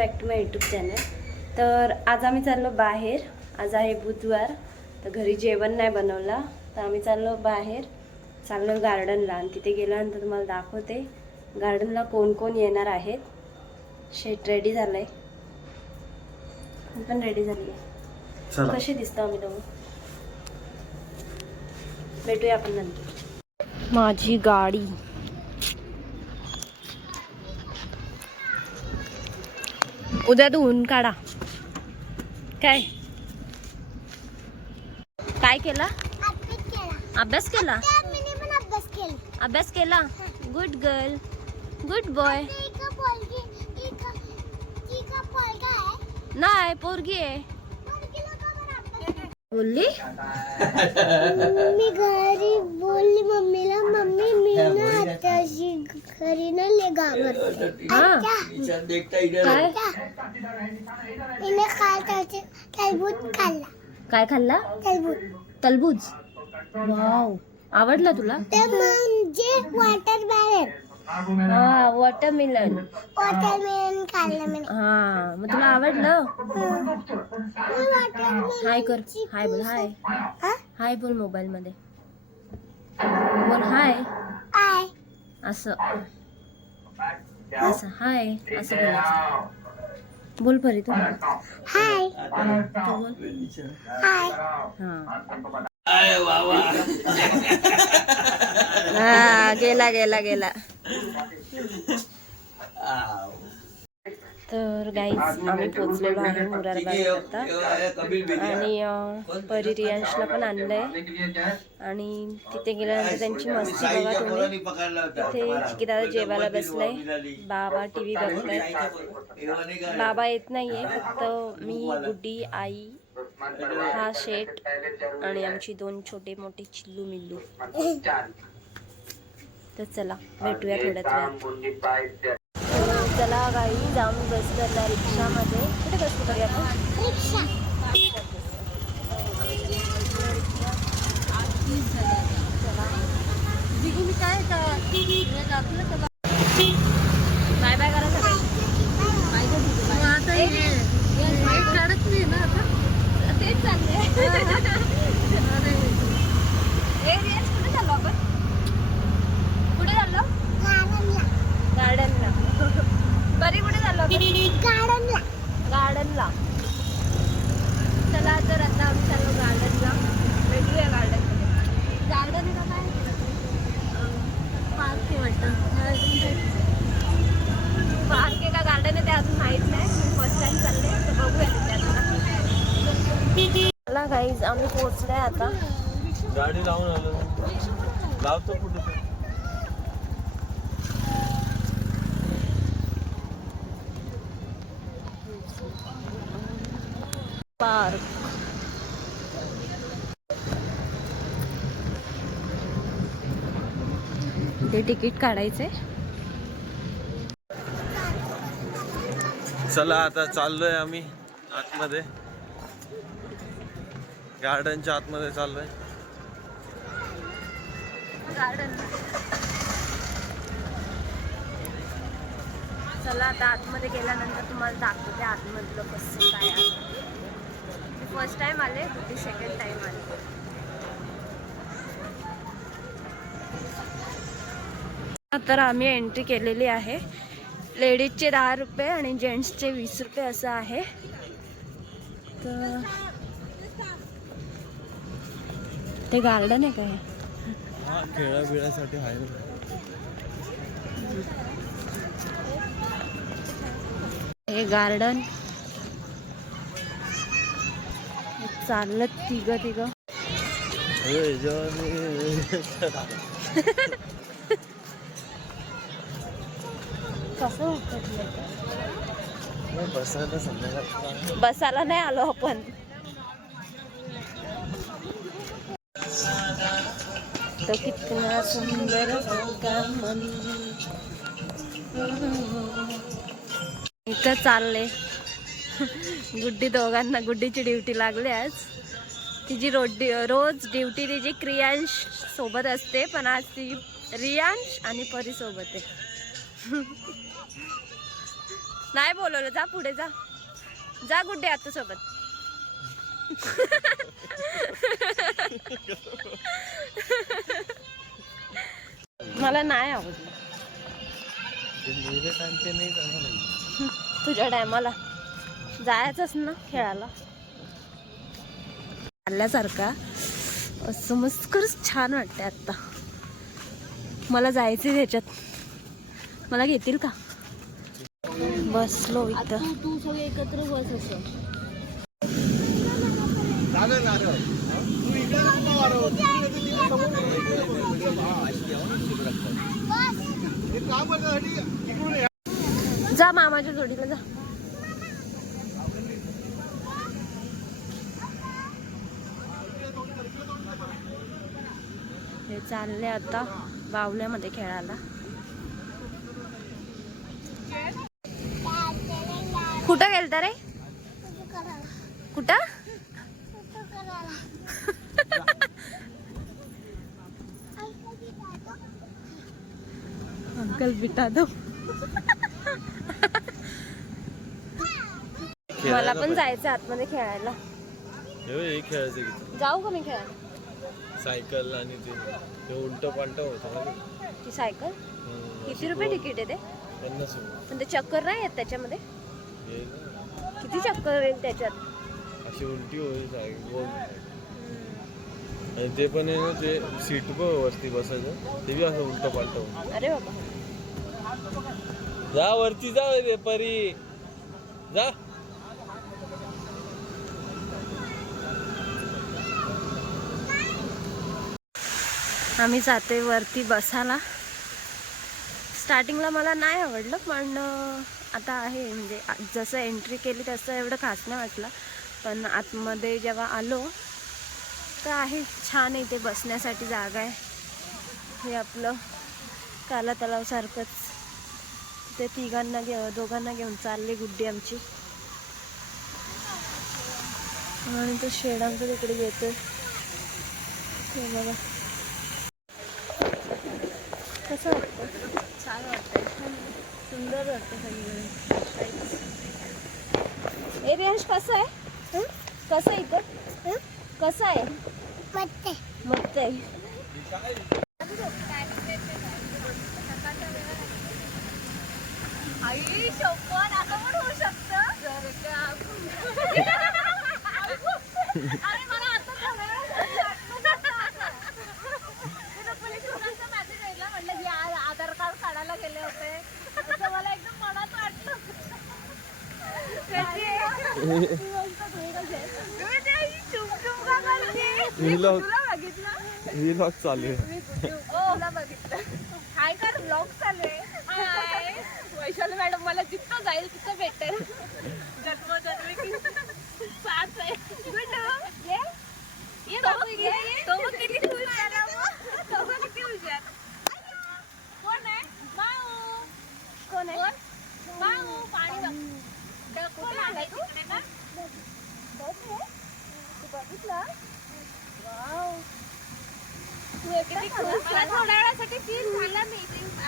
Back to my YouTube channel. तर आज आम्ही चाललो बाहेर. आज आहे बुधवार, तर घरी जेवण नाही बनवलं, तर आम्ही चाललो बाहेर, चाललो गार्डनला. आणि तिथे गेल्यानंतर तुम्हाला दाखवते गार्डनला कोण कोण येणार आहेत. शेट रेडी झालंय, मी पण रेडी झाली आहे. कशी दिसतो आम्ही दोघं? भेटूया आपण नंतर. माझी गाडी उद्या धुवून काढा. काय काय केला? अभ्यास केला. अभ्यास केला. Good girl, good boy. नाही, पोरगी आहे. बोलली मी घरी बोलली मम्मीला, मम्मी मी ना आताशी घरी ना ले घाबरते. काय तिने तरबूज खाल्ला. काय खाल्ला? टरबूज. वाव, आवडला तुला? ते म्हणजे वॉटरमेलन. हा, वॉटरमेलन. वॉटरमेलन खाल्लं मी. हा, मग तुला आवडलं? हाय कर, हाय बोल. हाय हाय बोल मोबाईल मध्ये बोल. हाय आय असं असं हाय असं बोलायचं. बोल परी तू. हाय तू बोल. हाय. हा, गेला गेला गेला. तर गाईज, आम्ही पोचलेलो आहे मुरारबाग आता. आणि परी रियांशला पण आणलंय. आणि तिथे गेल्यानंतर त्यांची मस्ती बघा तुम्ही. तिथे चिकीदादा जेवायला बसलाय, बाबा टीव्ही बघतायत. बाबा येत नाहीये, फक्त मी, गुड्डी, आई, हा शेट आणि आमची दोन छोटे मोठे चिल्लू मिल्लू. तर चला भेटूया थोड्याच वेळात. चला गाई, जाऊन बस करला रिक्षामध्ये. कुठे बस करूया आपण? रिक्षा. बाय बाय करा सगळे. तेच चाललंय. कुठे चाललो आपण? कुठे चाललो? गार्डनला. बरी कुठे चाललो आपण? गार्डनला. चला तर आता आम्ही चाललो गार्डनला. भेटूया गार्डनमध्ये. गार्डनला काय पार्क आहे वाटतं. पार्क आहे का गार्डन आहे ते अजून माहीत नाही. फर्स्ट टाइम चालले, तर बघूया तिथे. चला गाईज, आम्ही पोहोचलोय आता. गाडी लावून आलो. लावतो कुठे? पार्क. ते तिकीट काढायचंय. चला आता चाललोय आम्ही आतमध्ये, गार्डनच्या आतमध्ये चाललोय. गार्डन. चला आता आतमध्ये गेल्यानंतर तुम्हाला दाखवते आतमधलं कसं काय आहे. मी फर्स्ट टाइम आले, दुसरी सेकंड टाइम आले. तर आम्ही एंट्री केलेली आहे. लेडीजचे 10 रुपये आणि जेंट्सचे 20 रुपये असं आहे. तर ते गार्डन आहे काय? हा, खेळा बिळासाठी आहे. हे गार्डन चाललं तिघं. कसं बसायला नाही आलो आपण. तो कितना सुंदर होगा मन. इथं चालले. गुड्डी दोघांना, गुड्डीची ड्युटी लागली आज. तिची रोज ड्युटी तिची क्रियांश सोबत असते, पण आज ती रियांश आणि परी सोबत आहे. नाही बोलवलं, जा पुढे जा. जा गुड्डे आता सोबत. मला नाही आवडलं. तुझ्या टायमाला जायचंच ना खेळायला. चालल्यासारखा असं मस्त खरंच छान वाटतंय आता. मला जायचंय ह्याच्यात. मला घेतील का? बसलो इथं. तू सगळे एकत्र बस असं. जा मामाच्या जोडीला जा. हे चालले आता बावल्यामध्ये खेळायला. कुठं गेलता रे? कुठं? अंकल बिटा दो. मला पण जायचं आतमध्ये खेळायला. खेळायचं जाऊ का मी खेळायला? सायकल आणि ते उलट पालट होतं. ती सायकल किती रुपये तिकीट आहे ते? 50 रुपये. पण ते चक्कर नाही आहेत त्याच्यामध्ये? किती चक्कर येईल त्याच्यात? अशी उलटी होईल सायकल. आणि ते पण आहे ना, ते सीट पण वरती बसायचं, ते बी असं उलट पालट होतं. अरे बाबा, जा वरती जा रे परी, जा. आम्ही जाते वरती बसायला. स्टार्टिंगला मला नाही आवडलं, पण आता आहे म्हणजे जसं एंट्री केली तसं एवढं खास नाही वाटलं. पण आतमध्ये जेव्हा आलो तर आहे छान आहे. ते बसण्यासाठी जागा आहे. हे आपलं काला तलावसारखंच. ते दोघांना घेऊन चालले गुड्डी आमची. आणि तो शेडांचा तिकडे येतोय. हे बघा कसं वाटतं? छान वाटतंय, सुंदर वाटतं सगळीकडे. ए रियांश कसं आहे? कसं आहे इथं? कसं आहे? मस्त आहे. आई शपथ, असं पण होऊ शकतं. अरे मला आता म्हटलं की आज आधार कार्ड काढायला गेले होते, असं मला एकदम मनात वाटलं. व्लॉग चालू आहे. हाय कर, ब्लॉग चालू आहे. वैशाली मॅडम मला जिथं जाईल तिथं भेटेल. जन्मोजन्मी साथ आहे. कोण आहे? कोण आहे? पाणी बघितलं? थोड्या वेळासाठी फील झाला. मी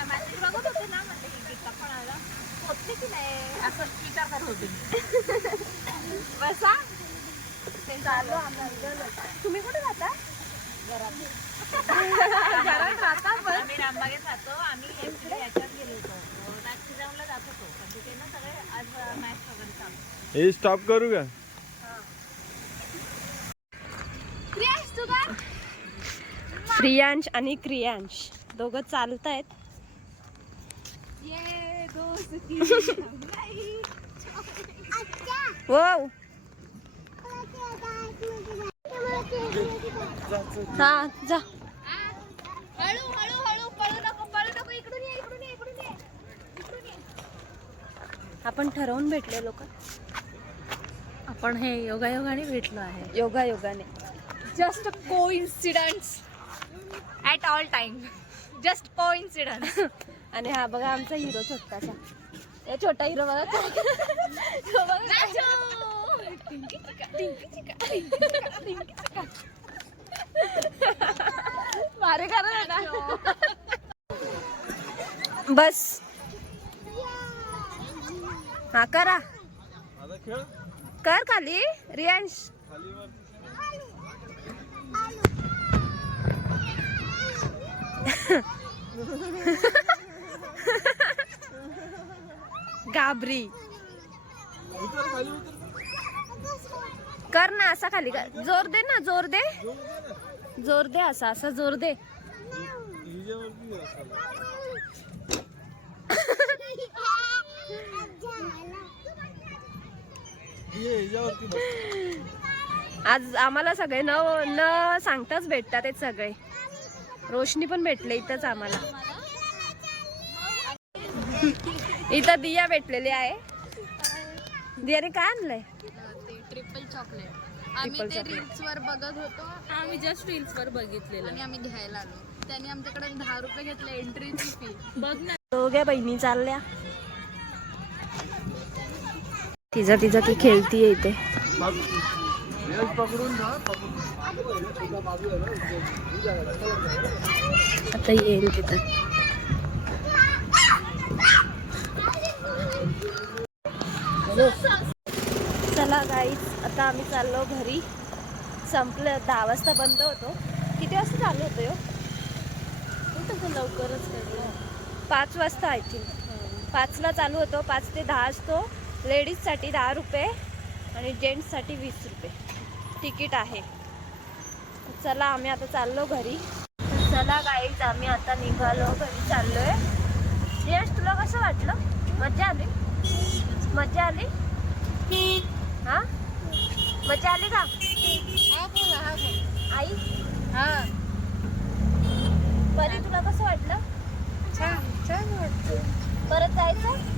मेसेज बघत होते ना, म्हणजे गीता पण आला होते की नाही असं विचार करत होते. बसा चालू. तुम्ही कुठे राहता? घरात राहता? पण आम्ही रामबागेत राहतो. आम्ही याच्यात गेलो होतो, नागपूरला जात होतो. पण तिथे ना सगळे आज मॅच वगैरे चालू. हे स्टॉप करू का? प्रियांश आणि क्रियांश दोघं चालतायत. हो हा जा. आपण ठरवून भेटले लोक. आपण हे योगायोगाने भेटलो आहे. योगायोगाने. Just coincidence at all time. Just coincidence. आणि हा बघा आमचा हिरो छोटासा. हे छोटा हिरो बघा. मारे बस हा करा, आता खेळ कर खाली रियांश. खालीवर. गाबरी उतर खाली उतर. कर ना, असा खाली कर. जोर दे ना, जोर दे, जोर दे ना. जोर दे, असा असा जोर दे. हिच्यावरती असायला. ये हिच्यावरती बस. आज आम्हाला सगळे न न सांगताच भेटतात आहेत सगळे. रोशनी पण भेटले इथंच आम्हाला. इथं दिया भेटलेली आहे. दियाने काय आणलंय? ट्रिपल चॉकलेट आम्ही ते रील्स वर बघत होतो. आम्ही जस्ट रील्स वर बघितलेलं आणि आम्ही घ्यायला आलो. त्यांनी आमच्याकडे 10 रुपये घेतले एंट्रीची फी. बघ ना, दोघ्या बहिणी चालल्या. तिचा तिचा ती खेळतीये इथे. पकडून जा. आता येईल तिथं. चला गाईज, आता आम्ही चाललो घरी. संपलं, 10 वाजता बंद होतो. किती वाजता चालू होतो यो? लवकरच केलं. 5 वाजता आय थिंक. 5ला चालू होतो. 5 ते 10 असतो. लेडीजसाठी 10 रुपये आणि जेंट्ससाठी 20 रुपये तिकीट आहे. चला आम्ही आता चाललो घरी. चला गाईज, आम्ही आता निघालो, घरी चाललोय. यश, तुला कसं वाटलं? मजा आली? मजा आली? हा, मजा आली का आई? हा, परी, तुला कसं वाटलं? छान छान वाटतं. परत जायचं?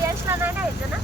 यशला नाही न्यायचं ना?